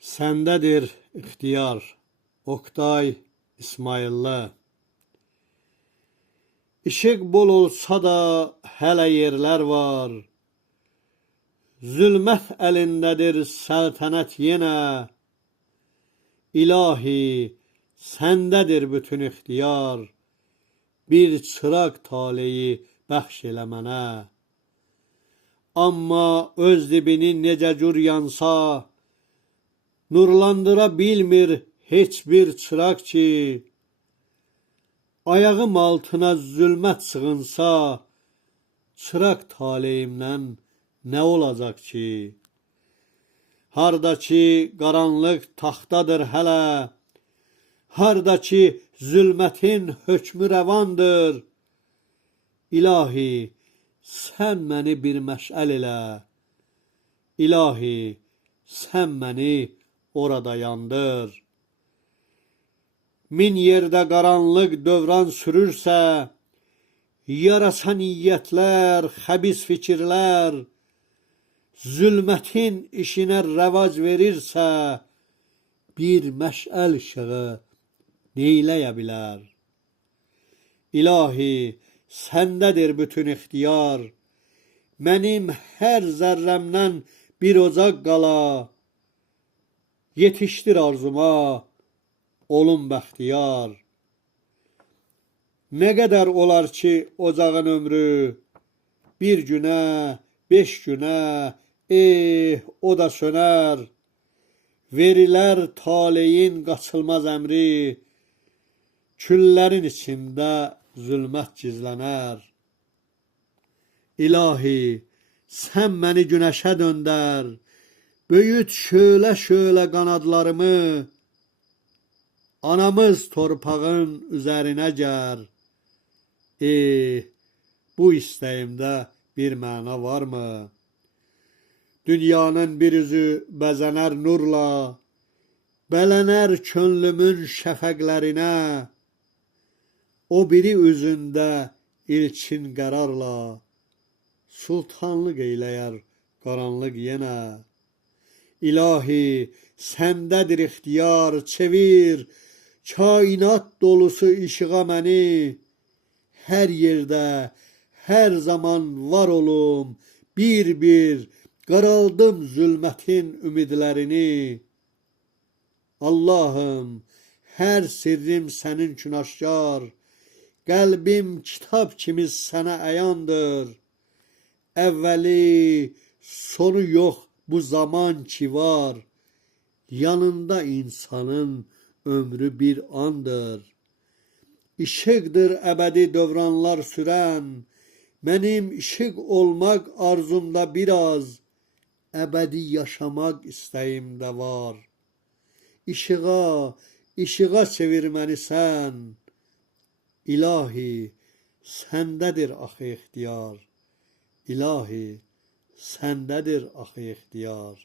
Səndədir ixtiyar. Oktay İsmayıllı. İşıq bol olsa da hələ yerlər var. Zülmət əlindədir səltənət yenə. İlahi, səndədir bütün ixtiyar. Bir çıraq taleyi bəxş elə mənə. Amma öz dibini necə cür yansa, nurlandıra bilmir heç bir çıraq ki, ayağım altına zülmət sığınsa, çıraq taleyimdən nə olacaq ki? Harda ki qaranlıq taxtadır hələ, harda ki zülmətin hökmü rəvandır, İlahi, sən məni bir məşəl elə, İlahi, sən məni orada yandır. Min yerdə qaranlıq dövran sürürsə, yarasa niyyətlər, xəbis fikirlər, zülmətin işinə rəvac verirsə, bir məşəl işığı neyləyə bilər? İlahi, səndədir bütün ixtiyar, mənim hər zərrəmdən bir ocaq qala, yetişdir arzuma, olum bəxtiyar. Nə qədər olar ki ocağın ömrü, bir günə, 5 günə, o da sönər. Verilər taleyin qaçılmaz əmri, küllərin içində zülmət gizlənər. İlahi, sən məni günəşə döndər, böyüt şölə şölə qanadlarımı, anamız torpağın üzərinə gər. Bu istəyimdə bir məna varmı? Dünyanın bir üzü bəzənər nurla, bələnər könlümün şəfəqlərinə, o biri üzündə ilkin qərarla, sultanlıq eyləyər qaranlıq yenə. İlahi, səndədir ixtiyar, çevir, kainat dolusu işığa məni, hər yerdə, hər zaman var olum, bir-bir, qaraldım zülmətin ümidlərini. Allahım, hər sirrim sənin üçün aşkar, qəlbim kitab kimi sənə əyandır. Əvvəli, sonu yox bu zaman ki var, yanında insanın ömrü bir andır. İşıqdır əbədi dövranlar sürən, mənim işıq olmaq arzumda biraz, əbədi yaşamaq istəyimdə var. İşığa, işığa çevir məni sən, İlahi, səndədir axı ixtiyar, İlahi, səndədir axı ixtiyar.